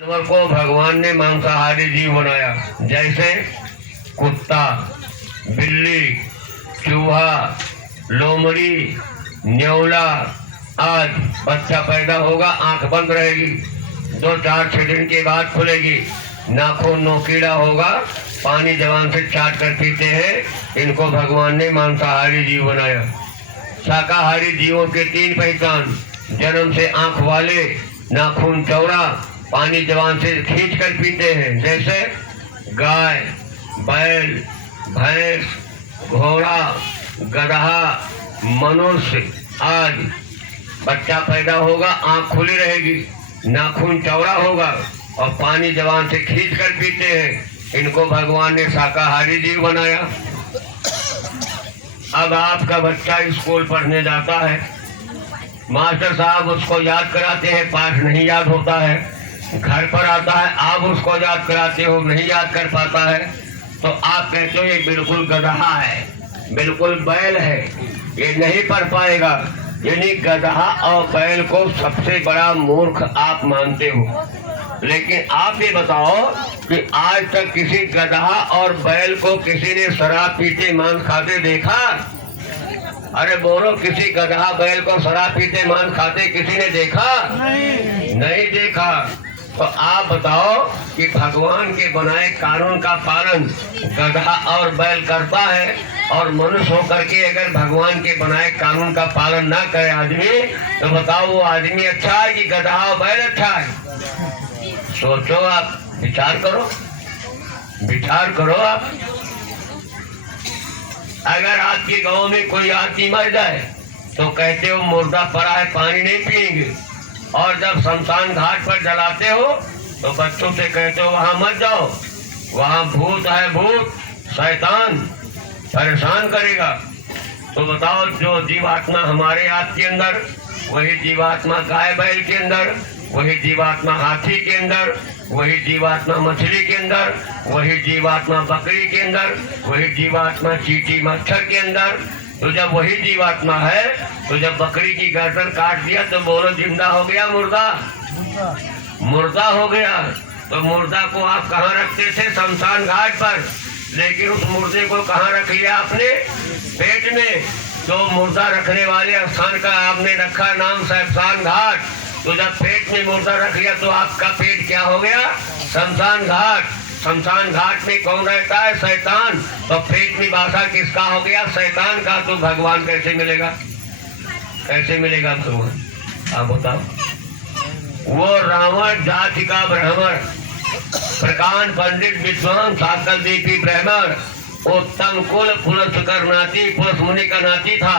जानवर को भगवान ने मांसाहारी जीव बनाया, जैसे कुत्ता, बिल्ली, चूहा, लोमड़ी, न्योला। आज बच्चा पैदा होगा, आंख बंद रहेगी, 2-4-6 दिन के बाद खुलेगी, नाखून नोकीला होगा, पानी जबान से चाट कर पीते हैं। इनको भगवान ने मांसाहारी जीव बनाया। शाकाहारी जीवों के 3 पहचान: जन्म से आंख वाले, नाखून चौड़ा, पानी जबान से खींच कर पीते हैं, जैसे गाय, बैल, भैंस, घोड़ा, गधा, मनुष्य। आज बच्चा पैदा होगा, आंख खुली रहेगी, नाखून चौड़ा होगा और पानी जबान से खींच कर पीते हैं। इनको भगवान ने शाकाहारी जीव बनाया। अब आपका बच्चा स्कूल पढ़ने जाता है, मास्टर साहब उसको याद कराते हैं, पाठ नहीं याद होता है। घर पर आता है, आप उसको याद कराते हो, नहीं याद कर पाता है, तो आप कहते हो ये बिल्कुल गधा है, बिल्कुल बैल है, ये नहीं पढ़ पाएगा। यानी गधा और बैल को सबसे बड़ा मूर्ख आप मानते हो। लेकिन आप ये बताओ कि आज तक किसी गधा और बैल को किसी ने शराब पीते मांस खाते देखा? अरे बोलो, किसी गधा बैल को शराब पीते मांस खाते किसी ने देखा? नहीं देखा। तो आप बताओ कि भगवान के बनाए कानून का पालन गधा और बैल करता है, और मनुष्य होकर के अगर भगवान के बनाए कानून का पालन ना करे आदमी, तो बताओ वो आदमी अच्छा है कि गधा और बैल अच्छा है? सोचो, आप विचार करो, विचार करो आप। अगर आपके गांव में कोई आदमी मर जाए तो कहते हो मुर्दा पड़ा है, पानी नहीं पिएंगे, और जब शमशान घाट पर जलाते हो तो बच्चों से कहते हो वहां मत जाओ, वहां भूत है, भूत शैतान परेशान करेगा। तो बताओ, जो जीवात्मा हमारे आपके अंदर, वही जीवात्मा गाय बैल के अंदर, वही जीवात्मा हाथी के अंदर, वही जीवात्मा मछली के अंदर, वही जीवात्मा बकरी के अंदर, वही जीवात्मा चींटी मच्छर के अंदर। तो जब वही जीवात्मा है, तो जब बकरी की गर्दन काट दिया तो बोलो जिंदा हो गया मुर्दा? मुर्दा हो गया। तो मुर्दा को आप कहाँ रखते थे? शमशान घाट पर। लेकिन उस मुर्दे को कहाँ रख लिया आपने? पेट में। तो मुर्दा रखने वाले स्थान का आपने रखा नाम शमशान घाट। तो जब पेट में मुर्दा रख लिया तो आपका पेट क्या हो गया? शमशान घाट। शमशान घाट में कौन रहता है? शैतान। तो पेट में वासा किसका हो गया? शैतान का। तो भगवान कैसे मिलेगा? कैसे मिलेगा भगवान? आप बताओ। वो रावण जाति का ब्राह्मण, प्रकांड पंडित विद्वान साकल दीपी ब्राह्मण, उत्तम कुल पुलस करनाती, पुलस मुनि का नाती था,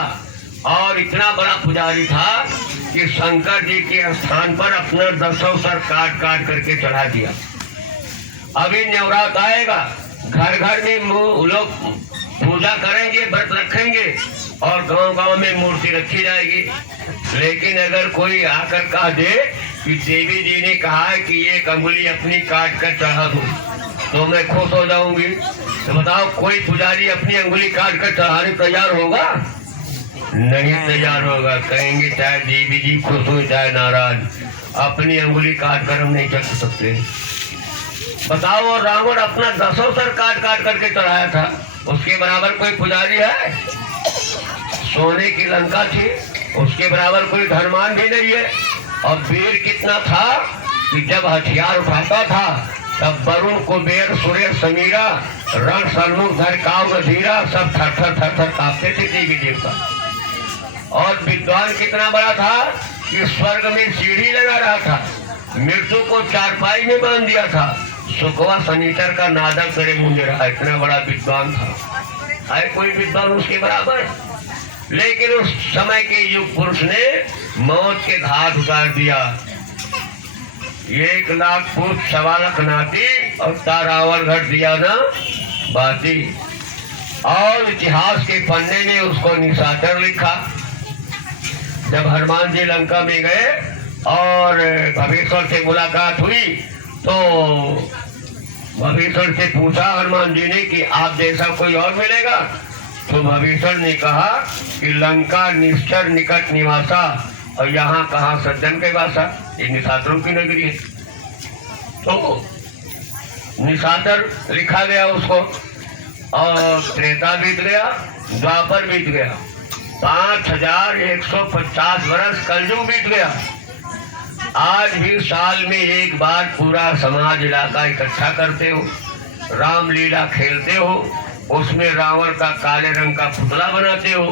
और इतना बड़ा पुजारी था कि शंकर जी के स्थान पर अपना 10 सर काट काट करके चढ़ा दिया। अभी नवरात आएगा, घर घर में लोग पूजा करेंगे, व्रत रखेंगे, और गांव गांव में मूर्ति रखी जाएगी। लेकिन अगर कोई आकर कह दे कि देवी जी ने कहा है कि ये अंगुली अपनी काट कर चढ़ा दूं, तो मैं खुश हो जाऊंगी। तो बताओ, कोई पुजारी अपनी अंगुली काट कर चढ़ाने तैयार होगा? नहीं तैयार होगा। कहेंगे चाहे देवी जी खुश हो चाहे नाराज, अपनी अंगुली काट कर हम नहीं चढ़ सकते। बताओ, वो रावण अपना 10 सर काट काट करके चढ़ाया था, उसके बराबर कोई पुजारी है? सोने की लंका थी, उसके बराबर कोई धर्मान भी नहीं है। और वीर कितना था कि जब हथियार उठाता था तब वरुण कुबेर सूर्य समीरा रण सन्मुख धर काव धीरा सब थर थर थर थर कांपते थे देवी देवता। और विद्वान कितना बड़ा था कि स्वर्ग में सीढ़ी लगा रहा था, मृत्यु को चारपाई में बांध दिया था, सुखवा सनीचर का नादक करे मुंज रहा। इतना बड़ा विद्वान था, है कोई विद्वान उसके बराबर? लेकिन उस समय के युग पुरुष ने मौत के घाट उतार दिया। 1 लाख फुट 1.25 लाख नाती, और तारावर घट दिया ना बाती। और इतिहास के पन्ने में उसको निशाचर लिखा। जब हनुमान जी लंका में गए और भवेश्वर से मुलाकात हुई, तो भवेश्वर से पूछा हनुमान जी ने कि आप जैसा कोई और मिलेगा? तो भवेश्वर ने कहा कि लंका निश्चर निकट निवासा, और यहाँ कहाँ सज्जन के वासा, ये निशाचरों की नगरी है। तो निशाचर लिखा गया उसको, और त्रेता बीत गया, द्वापर बीत गया, 5150 वर्ष कलयुग बीत गया। आज भी साल में एक बार पूरा समाज इलाका इकट्ठा करते हो, रामलीला खेलते हो, उसमें रावण का काले रंग का पुतला बनाते हो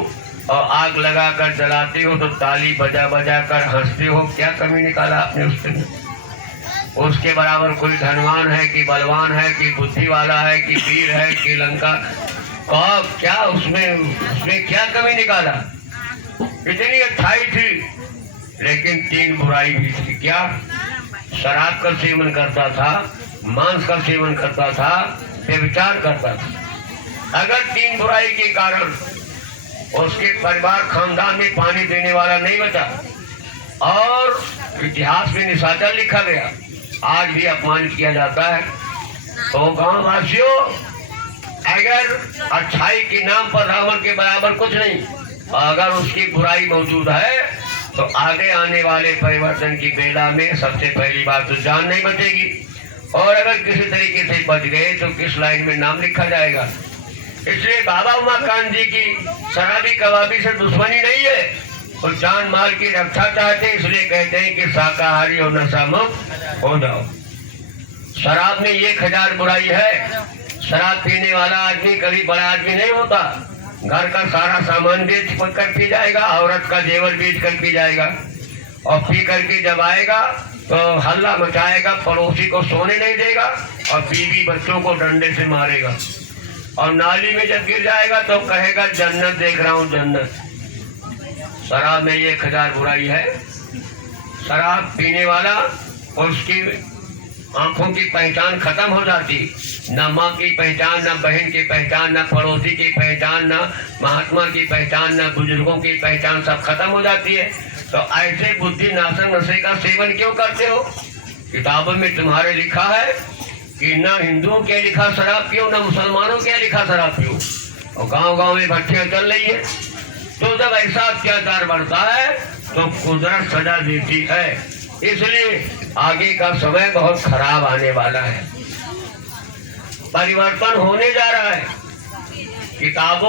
और आग लगाकर जलाते हो, तो ताली बजा बजा कर हंसते हो। क्या कमी निकाला आपने उसके? उसके बराबर कोई धनवान है कि बलवान है कि बुद्धि वाला है कि वीर है कि लंका कौन, क्या उसमें क्या कमी निकाला? इतनी अच्छाई थी, लेकिन 3 बुराई भी थी। क्या? शराब का सेवन करता था, मांस का सेवन करता था, व्यभिचार करता था। अगर 3 बुराई के कारण उसके परिवार खानदान में पानी देने वाला नहीं बचा, और इतिहास में निशाचर लिखा गया, आज भी अपमानित किया जाता है। तो गांव वासियों, अगर अच्छाई के नाम पर रावण के बराबर कुछ नहीं, अगर उसकी बुराई मौजूद है, तो आगे आने वाले परिवर्तन की बेला में सबसे पहली बात तो जान नहीं बचेगी, और अगर किसी तरीके से बच गए तो किस लाइन में नाम लिखा जाएगा। इसलिए बाबा उमाकांत जी की शराबी कबाबी से दुश्मनी नहीं है, तो जान माल की रक्षा चाहते, इसलिए कहते हैं कि शाकाहारी और नशा मुक्त हो जाओ। शराब में 1000 बुराई है। शराब पीने वाला आदमी कभी बड़ा आदमी नहीं होता। घर का सारा सामान बेच कर पी जाएगा, औरत का जेवर बेच कर पी जाएगा, और पी करके जब आएगा तो हल्ला मचाएगा, पड़ोसी को सोने नहीं देगा, और बीवी बच्चों को डंडे से मारेगा, और नाली में जब गिर जाएगा तो कहेगा जन्नत देख रहा हूँ जन्नत। शराब में 1000 बुराई है। शराब पीने वाला, उसकी आंखों की पहचान खत्म हो जाती, न माँ की पहचान, न बहन की पहचान, न पड़ोसी की पहचान, न महात्मा की पहचान, न बुजुर्गों की पहचान, सब खत्म हो जाती है। तो ऐसे बुद्धि नाशक नशे का सेवन क्यों करते हो? किताबों में तुम्हारे लिखा है कि न हिंदुओं के लिखा शराब पियो, न मुसलमानों के लिखा शराब पियो, और गांव गांव में भट्टियां चल रही है। तो जब ऐसा अत्याचार बढ़ता है तो कुदरत सजा देती है। इसलिए आगे का समय बहुत खराब आने वाला है, परिवर्तन होने जा रहा है। किताबों